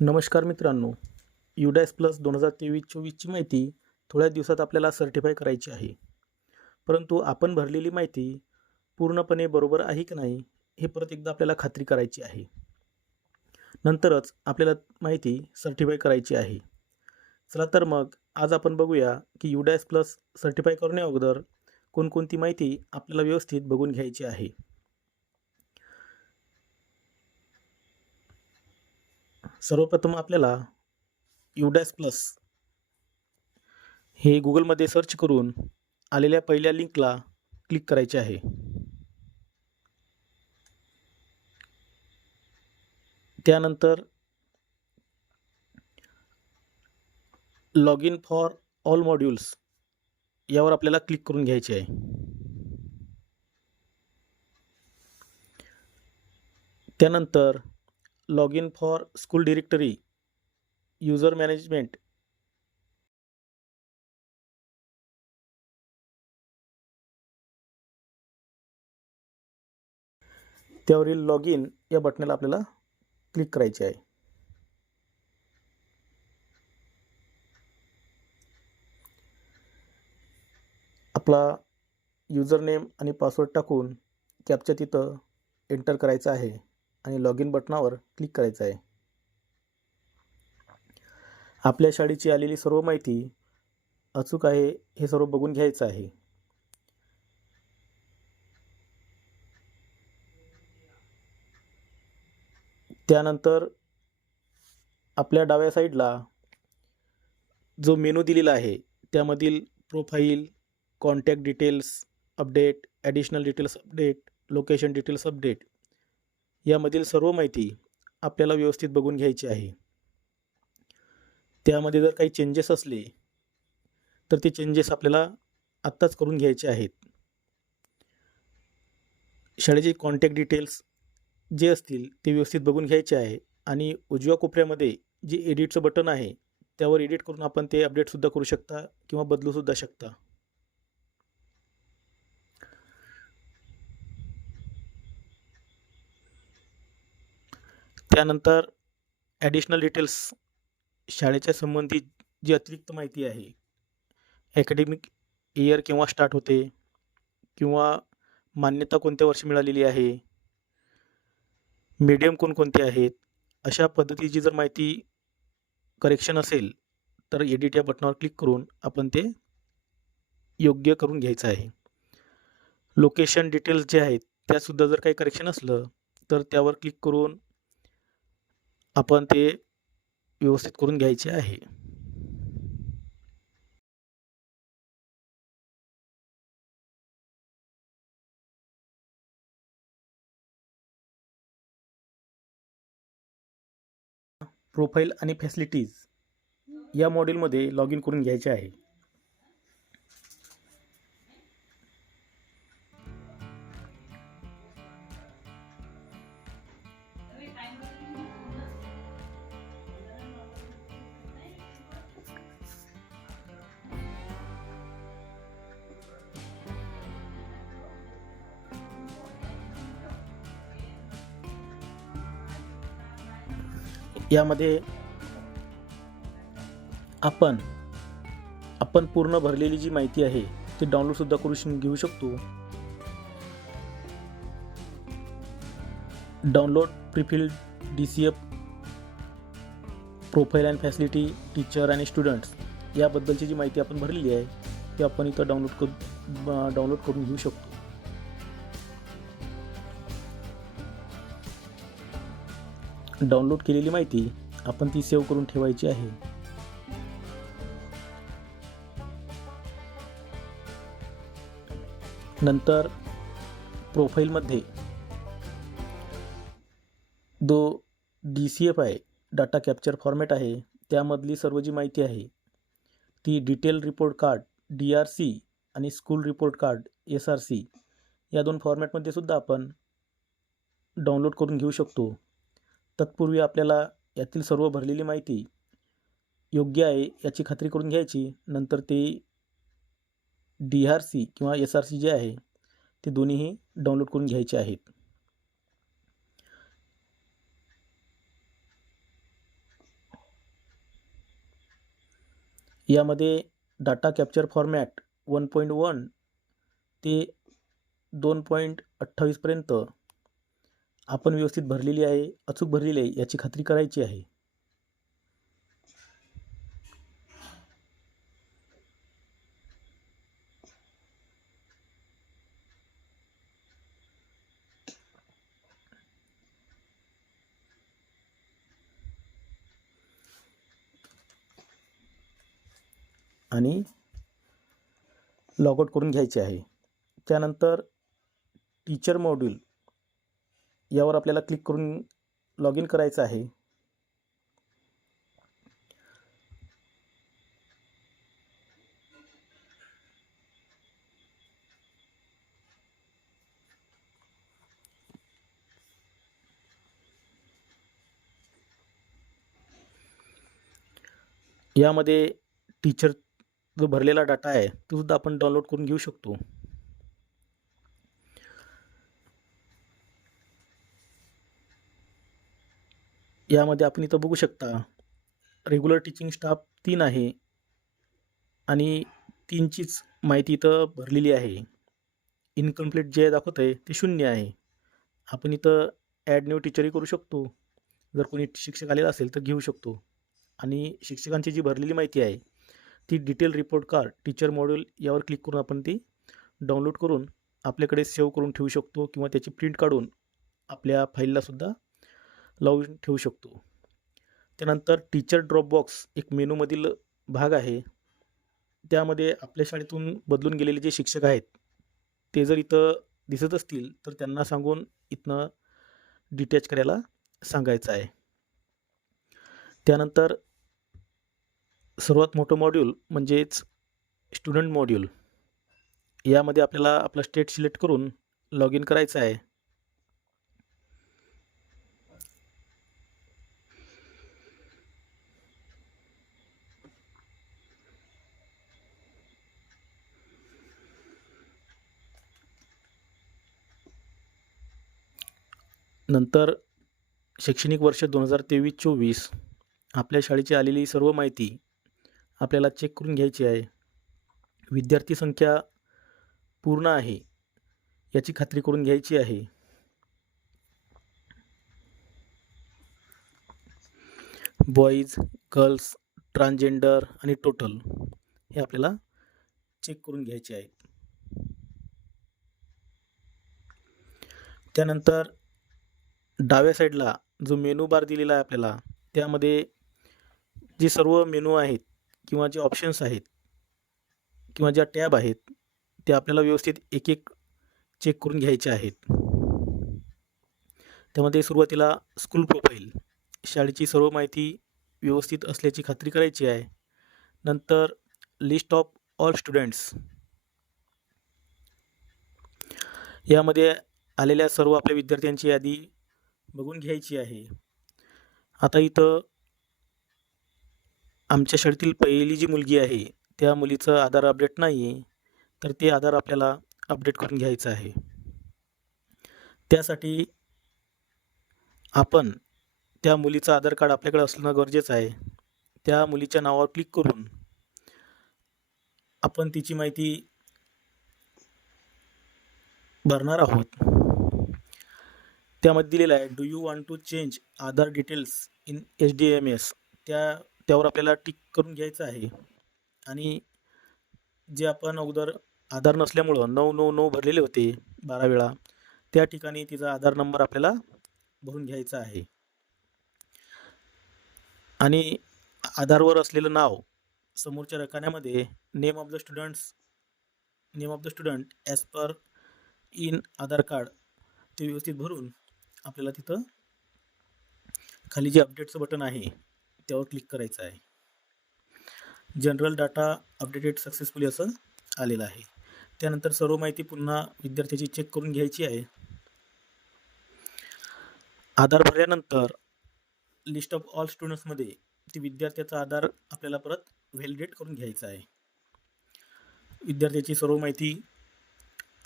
नमस्कार मित्रांनो, UDAS plus 2023-24ची माहिती थोड्या दिवसात आपल्याला सर्टिफाय करायची आहे. परंतु आपण भरलेली माहिती पूर्णपणे बरोबर आहे की नाही हे परत एकदा आपल्याला खात्री करायची आहे. नंतरच आपल्याला माहिती सर्टिफाय करायची आहे. चला तर मग आज आपण बघूया की UDAS प्लस सर्टिफाय करण्या अगोदर कोणकोणती माहिती आपल्याला व्यवस्थित बघून घ्यायची आहे. सर्वप्रथम आपल्याला UDAS प्लस हे गुगलमध्ये सर्च करून आलेल्या पहिल्या लिंकला क्लिक करायचे आहे. त्यानंतर log in for all modules यावर आपल्याला क्लिक करून घ्यायचे आहे. त्यानंतर log in for school directory user management त्यावरील लॉग इन या बटनाला आपल्याला क्लिक करायचे आहे. आपला युजर नेम आणि पासवर्ड टाकून कॅप्चा तिथं एंटर करायचा आहे आणि लॉग इन बटनावर क्लिक करायचं आहे. आपल्या शाळेची आलेली सर्व माहिती अचूक आहे हे सर्व बघून घ्यायचं आहे. त्यानंतर आपल्या डाव्या साईडला जो मेनू दिलेला आहे त्यामधील profile, contact details update, additional details update, location details update यामधील सर्व माहिती आपल्याला व्यवस्थित बघून घ्यायची आहे. त्यामध्ये जर काही चेंजेस असले तर ते चेंजेस आपल्याला आत्ताच करून घ्यायचे आहेत. शाळेचे कॉन्टॅक्ट डिटेल्स जे असतील ते व्यवस्थित बघून घ्यायचे आहे आणि उजव्या कोपऱ्यामध्ये जे एडिटचं बटन आहे त्यावर एडिट करून आपण ते अपडेटसुद्धा करू शकता किंवा बदलूसुद्धा शकता. त्यानंतर ॲडिशनल डिटेल्स शाळेच्या संबंधित जी अतिरिक्त माहिती आहे, ॲकॅडमिक इयर केव्हा स्टार्ट होते किंवा मान्यता कोणत्या वर्षी मिळालेली आहे, मीडियम कोणकोणते आहेत, अशा पद्धतीची जर माहिती करेक्शन असेल तर एडिट या बटनावर क्लिक करून आपण ते योग्य करून घ्यायचं आहे. लोकेशन डिटेल्स जे आहेत त्यासुद्धा जर काही करेक्शन असलं तर त्यावर क्लिक करून आपण ते व्यवस्थित करून घ्यायचे आहे. प्रोफाईल आणि फॅसिलिटीज या मॉड्यूलमध्ये लॉग इन करून घ्यायचे आहे. यामध्ये आपण पूर्ण भरलेली जी माहिती आहे ती डाउनलोडसुद्धा करून घेऊ शकतो. Download prefilled DCF profile and facility teacher आणि स्टुडंट्स याबद्दलची जी माहिती आपण भरलेली आहे ती आपण इथं डाउनलोड करून घेऊ शकतो. डाउनलोड केलेली माहिती आपण ती सेव्ह करून ठेवायची आहे. नंतर प्रोफाईलमध्ये जो DCF आहे, डाटा कॅप्चर फॉर्मॅट आहे, त्यामधली सर्व जी माहिती आहे ती डिटेल रिपोर्ट कार्ड DRC आणि स्कूल रिपोर्ट कार्ड SRC या दोन फॉर्मॅटमध्ये सुद्धा आपण डाउनलोड करून घेऊ शकतो. तत्पूर्वी आपल्याला यातील सर्व भरलेली माहिती योग्य आहे याची खात्री करून घ्यायची. नंतर ते DRC किंवा SRC जे आहे ते दोन्हीही डाउनलोड करून घ्यायचे आहेत. यामध्ये डाटा कॅप्चर फॉर्मॅट 1.1 ते 2.28पर्यंत आपण व्यवस्थित भरलेली आहे, अचूक भरलेली आहे याची खात्री करायची आहे. आणि लॉगआउट करून घ्यायचे आहे. त्यानंतर टीचर मॉड्यूल यावर आपल्याला क्लिक करून लॉग इन करायचं आहे. यामध्ये टीचर जो भरलेला डाटा आहे तो सुद्धा आपण डाउनलोड करून घेऊ शकतो. यामध्ये आपण इथं बघू शकता रेग्युलर टीचिंग स्टाफ 3 आहे आणि 3चीच माहिती इथं भरलेली आहे. इनकम्प्लीट जे दाखवत आहे ते 0 आहे. आपण इथं ॲड न्यू टीचरही करू शकतो. जर कोणी शिक्षक आलेला असेल तर घेऊ शकतो. आणि शिक्षकांची जी भरलेली माहिती आहे ती detail report card teacher module यावर क्लिक करून आपण ती डाउनलोड करून आपल्याकडे सेव्ह करून ठेवू शकतो किंवा त्याची प्रिंट काढून आपल्या फाईललासुद्धा लावून ठेवू शकतो. त्यानंतर टीचर ड्रॉपबॉक्स एक मेनूमधील भाग आहे. त्यामध्ये आपल्या शाळेतून बदलून गेलेले जे शिक्षक आहेत ते जर इथं दिसत असतील तर त्यांना सांगून इथनं डिटॅच करायला सांगायचं आहे. त्यानंतर सर्वात मोठं मॉड्यूल म्हणजेच स्टुडंट मॉड्यूल यामध्ये आपल्याला आपला स्टेट सिलेक्ट करून लॉग इन करायचं आहे. नंतर शैक्षणिक वर्ष 2023-24 आपल्या शाळेची आलेली सर्व माहिती आपल्याला चेक करून घ्यायची आहे. विद्यार्थी संख्या पूर्ण आहे याची खात्री करून घ्यायची आहे. बॉईज, गर्ल्स, ट्रान्सजेंडर आणि टोटल हे आपल्याला चेक करून घ्यायचे आहे. त्यानंतर डाव्या साईडला जो मेनू बार दिलेला आहे आपल्याला त्यामध्ये जे सर्व मेनू आहेत किंवा जे ऑप्शन्स आहेत किंवा ज्या टॅब आहेत ते आपल्याला व्यवस्थित एक एक चेक करून घ्यायचे आहेत. त्यामध्ये सुरुवातीला स्कूल प्रोफाईल शाळेची सर्व माहिती व्यवस्थित असल्याची खात्री करायची आहे. नंतर लिस्ट ऑफ ऑल स्टुडंट्स यामध्ये आलेल्या सर्व आपल्या विद्यार्थ्यांची यादी बघून घ्यायची आहे. आता इथं आमच्या शाळेतील पहिली जी मुलगी आहे त्या मुलीचं आधार अपडेट नाही आहे तर ते आधार आपल्याला अपडेट करून घ्यायचं आहे. त्यासाठी आपण त्या मुलीचं आधार कार्ड आपल्याकडे असणं गरजेचं आहे. त्या मुलीच्या नावावर क्लिक करून आपण तिची माहिती भरणार आहोत. त्यामध्ये दिलेलं आहे do you want to change Aadhaar details in HDMS त्यावर आपल्याला टिक करून घ्यायचं आहे. आणि जे आपण अगोदर आधार नसल्यामुळं 999 भरलेले होते 12 वेळा त्या ठिकाणी तिचा आधार नंबर आपल्याला भरून घ्यायचा आहे. आणि आधारवर असलेलं नाव समोरच्या रकान्यामध्ये name of the student as per in Aadhaar card ते व्यवस्थित भरून आपल्याला तिथं खाली जे अपडेटचं बटन आहे त्यावर क्लिक करायचं आहे. जनरल डाटा अपडेटेड सक्सेसफुली असं आलेलं आहे. त्यानंतर सर्व माहिती पुन्हा विद्यार्थ्याची चेक करून घ्यायची आहे. आधार भरल्यानंतर लिस्ट ऑफ ऑल स्टुडंट्समध्ये ती विद्यार्थ्याचा आधार आपल्याला परत व्हॅलिडेट करून घ्यायचा आहे. विद्यार्थ्याची सर्व माहिती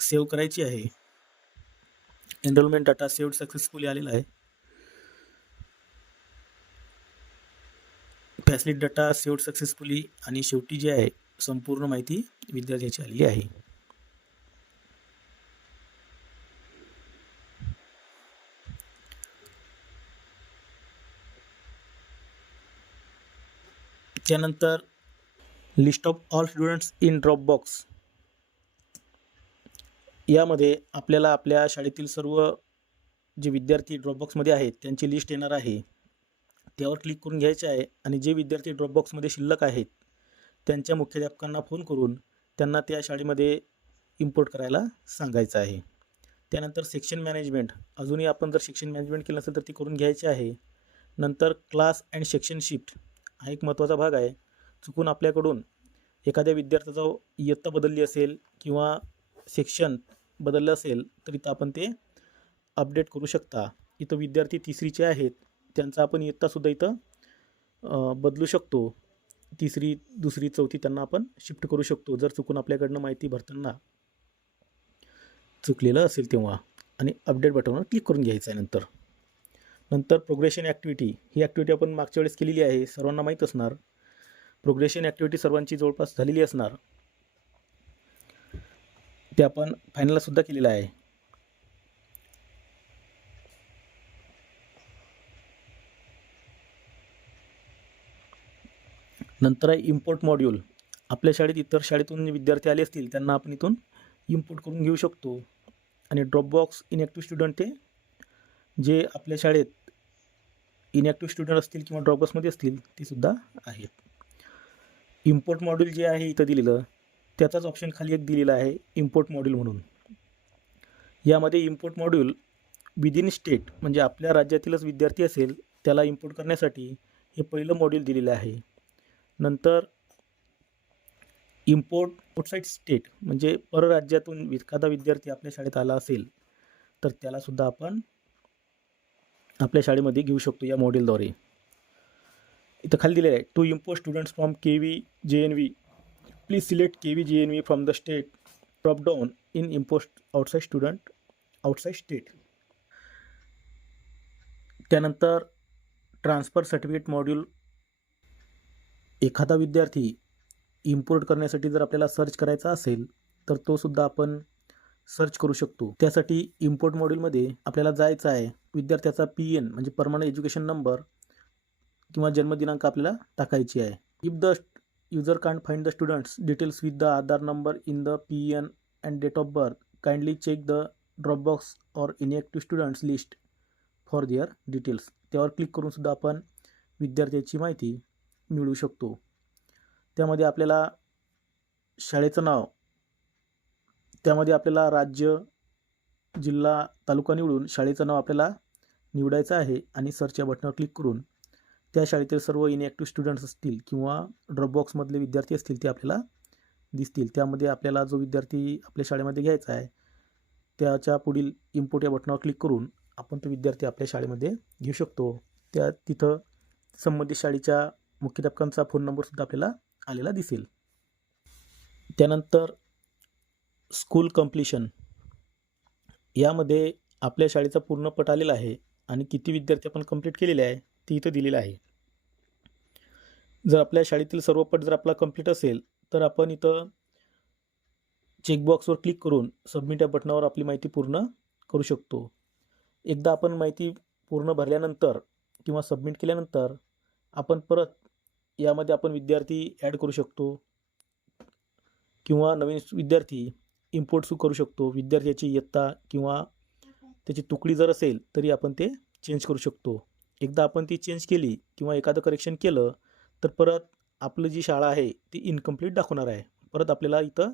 सेव्ह करायची आहे. एनरोलमेंट डाटा सेव्ड सक्सेसफुली आलेला आहे. फॅसिलिटी डाटा सेव्ड सक्सेसफुली आणि शेवटी जे आहे संपूर्ण माहिती विद्यार्थ्याची आलेली आहे. त्यानंतर list of all students in Dropbox यामध्ये आपल्याला आपल्या शाळेतील सर्व जे विद्यार्थी ड्रॉपबॉक्समध्ये आहेत त्यांची लिस्ट येणार आहे. त्यावर क्लिक करून घ्यायचे आहे आणि जे विद्यार्थी ड्रॉपबॉक्समध्ये शिल्लक आहेत त्यांच्या मुख्याध्यापकांना फोन करून त्यांना त्या शाळेमध्ये इम्पोर्ट करायला सांगायचं आहे. त्यानंतर सेक्शन मॅनेजमेंट, अजूनही आपण जर सेक्शन मॅनेजमेंट केलं नसेल तर ती करून घ्यायची आहे. नंतर क्लास अँड सेक्शन शिफ्ट हा एक महत्त्वाचा भाग आहे. चुकून आपल्याकडून एखाद्या विद्यार्थ्याचा इयत्ता बदलली असेल किंवा सेक्शन बदललं असेल तर इथं आपण ते अपडेट करू शकता. इथं विद्यार्थी तिसरीचे आहेत त्यांचा आपण इयत्तासुद्धा इथं बदलू शकतो. तिसरी, दुसरी, चौथी त्यांना आपण शिफ्ट करू शकतो जर चुकून आपल्याकडनं माहिती भरताना चुकलेलं असेल तेव्हा. आणि अपडेट बटनवर क्लिक करून घ्यायचं आहे. नंतर प्रोग्रेशन ॲक्टिव्हिटी, ही ॲक्टिव्हिटी आपण मागच्या वेळेस केलेली आहे, सर्वांना माहीत असणार. प्रोग्रेशन ॲक्टिव्हिटी सर्वांची जवळपास झालेली असणार, ते आपण फायनलसुद्धा केलेलं आहे. नंतर आहे इम्पोर्ट मॉड्यूल. आपल्या शाळेत इतर शाळेतून विद्यार्थी आले असतील त्यांना आपण इथून इम्पोर्ट करून घेऊ शकतो. आणि ड्रॉपबॉक्स इनॅक्टिव्ह स्टुडंट ते जे आपल्या शाळेत इनॅक्टिव्ह स्टुडंट असतील किंवा ड्रॉपबॉक्समध्ये असतील ते सुद्धा आहेत. इम्पोर्ट मॉड्यूल जे आहे इथं दिलेलं त्याचाच ऑप्शन खाली एक दिलेला आहे इम्पोर्ट मॉड्यूल म्हणून. यामध्ये इम्पोर्ट मॉड्यूल विदिन स्टेट म्हणजे आपल्या राज्यातीलच विद्यार्थी असेल त्याला इम्पोर्ट करण्यासाठी हे पहिलं मॉड्यूल दिलेलं आहे. नंतर इम्पोर्ट आउटसाईड स्टेट म्हणजे परराज्यातून एखादा विद्यार्थी आपल्या शाळेत आला असेल तर त्यालासुद्धा आपण आपल्या शाळेमध्ये घेऊ शकतो या मॉड्यूलद्वारे. इथं खाली दिलेलं आहे to import students from KV-JNV please select KV-JNV from the state drop down in import outside student outside state. त्यानंतर ट्रान्सफर सर्टिफिकेट मॉड्यूल. एखादा विद्यार्थी इम्पोर्ट करण्यासाठी जर आपल्याला सर्च करायचा असेल तर तो सुद्धा आपण सर्च करू शकतो. त्यासाठी इम्पोर्ट मॉड्यूलमध्ये आपल्याला जायचं आहे. विद्यार्थ्याचा PN म्हणजे परमनंट एज्युकेशन नंबर किंवा जन्मदिनांक आपल्याला टाकायची आहे. If the user can't find the students details with the Aadhaar number in the PN and date of birth kindly check the dropbox or inactive students list for their details. त्यावर click करून सुद्धा आपण विद्यार्थ्याची माहिती मिळवू शकतो. त्यामध्ये आपल्याला शाळेचं नाव, त्यामध्ये आपल्याला राज्य, जिल्हा, तालुका निवडून शाळेचं नाव आपल्याला निवडायचं आहे आणि सर्च या बटनावर क्लिक करून त्या शाळेतील सर्व इनॅक्टिव्ह स्टुडंट्स असतील किंवा ड्रॉपबॉक्समधले विद्यार्थी असतील ते आपल्याला दिसतील. त्यामध्ये आपल्याला जो विद्यार्थी आपल्या शाळेमध्ये घ्यायचा आहे त्याच्या पुढील इम्पोर्ट या बटनावर क्लिक करून आपण तो विद्यार्थी आपल्या शाळेमध्ये घेऊ शकतो. तिथं संबंधित शाळेच्या मुख्याध्यापकांचा फोन नंबरसुद्धा आपल्याला आलेला दिसेल. त्यानंतर स्कूल कंप्लीशन, यामध्ये आपल्या शाळेचा पूर्ण पट आलेला आहे आणि किती विद्यार्थी आपण कंप्लीट केलेले आहे ते इथं दिलेलं आहे. जर आपल्या शाळेतील सर्व पट जर आपला कंप्लीट असेल तर आपण इथं चेकबॉक्सवर क्लिक करून सबमिट या बटनावर आपली माहिती पूर्ण करू शकतो. एकदा आपण माहिती पूर्ण भरल्यानंतर किंवा सबमिट केल्यानंतर आपण परत यामध्ये आपण विद्यार्थी ॲड करू शकतो किंवा नवीन विद्यार्थी इम्पोर्ट करू शकतो. विद्यार्थ्याची इयत्ता किंवा त्याची तुकडी जर असेल तरी आपण ते चेंज करू शकतो. एकदा आपण ती चेंज केली किंवा एखादं करेक्शन केलं तर परत आपलं जी शाळा आहे ती इनकम्प्लीट दाखवणार आहे. परत आपल्याला इथं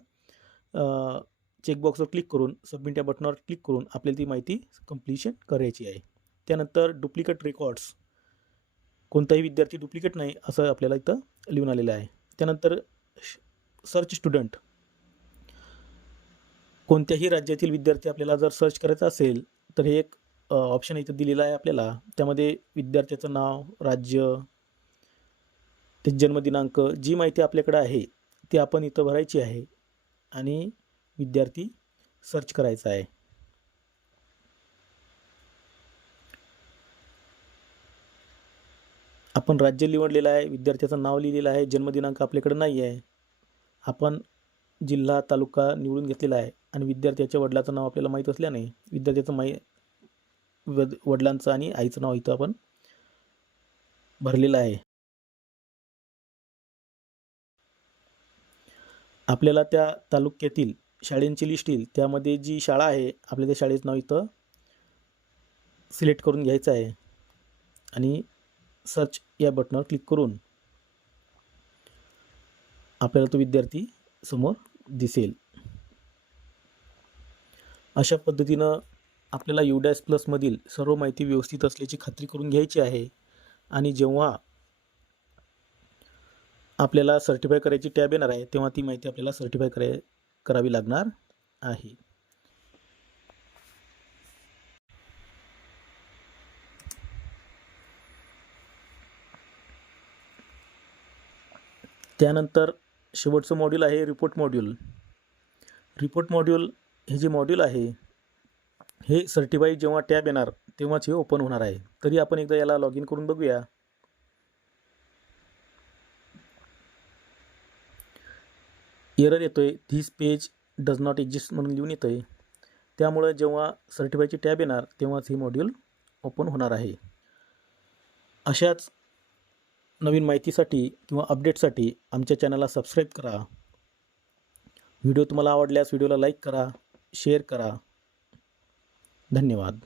चेकबॉक्सवर क्लिक करून सबमिट या बटनावर क्लिक करून आपल्याला ती माहिती कंप्लीशन करायची आहे. त्यानंतर डुप्लिकेट रेकॉर्ड्स, कोणताही विद्यार्थी डुप्लिकेट नाही असं आपल्याला इथं लिहून आलेलं आहे. त्यानंतर सर्च स्टुडंट, कोणत्याही राज्यातील विद्यार्थी आपल्याला जर सर्च करायचा असेल तर हे एक ऑप्शन इथं दिलेलं आहे आपल्याला. त्यामध्ये विद्यार्थ्याचं नाव, राज्य, ते जन्मदिनांक, जी माहिती आपल्याकडे आहे ती आपण इथं भरायची आहे आणि विद्यार्थी सर्च करायचा आहे. आपण राज्य निवडलेलं आहे, विद्यार्थ्याचं नाव लिहिलेलं आहे, जन्मदिनांक आपल्याकडे नाही आहे. आपण जिल्हा तालुका निवडून घेतलेला आहे आणि विद्यार्थ्याच्या वडिलाचं नाव आपल्याला माहीत असल्याने विद्यार्थ्याचं वडिलांचं आणि आईचं नाव इथं आपण भरलेलं आहे. आपल्याला त्या तालुक्यातील शाळांची लिस्ट येईल, त्यामध्ये जी शाळा आहे आपल्या त्या शाळेचं नाव इथं सिलेक्ट करून घ्यायचं आहे आणि सर्च या बटनावर क्लिक करून आपल्याला तो विद्यार्थी समोर दिसेल. अशा पद्धतीनं आपल्याला UDAS+मधील सर्व माहिती व्यवस्थित असल्याची खात्री करून घ्यायची आहे आणि जेव्हा आपल्याला सर्टिफाय करायची टॅब येणार आहे तेव्हा ती माहिती आपल्याला सर्टिफाय करावी लागणार आहे. त्यानंतर शेवटचं मॉड्यूल आहे रिपोर्ट मॉड्यूल. रिपोर्ट मॉड्यूल हे जे मॉड्यूल आहे हे सर्टिफाई जेव्हा टॅब येणार तेव्हाच हे ओपन होणार आहे. तरी आपण एकदा याला लॉग इन करून बघूया. एरर येतोय, this page does not exist म्हणून लिहून येतोय. त्यामुळे जेव्हा सर्टिफायची टॅब येणार तेव्हाच हे मॉड्यूल ओपन होणार आहे. अशाच नवीन माहितीसाठी किंवा अपडेटसाठी आमच्या चॅनलला सबस्क्राईब करा. व्हिडिओ तुम्हाला आवडल्यास व्हिडिओला लाईक करा, शेअर करा. धन्यवाद.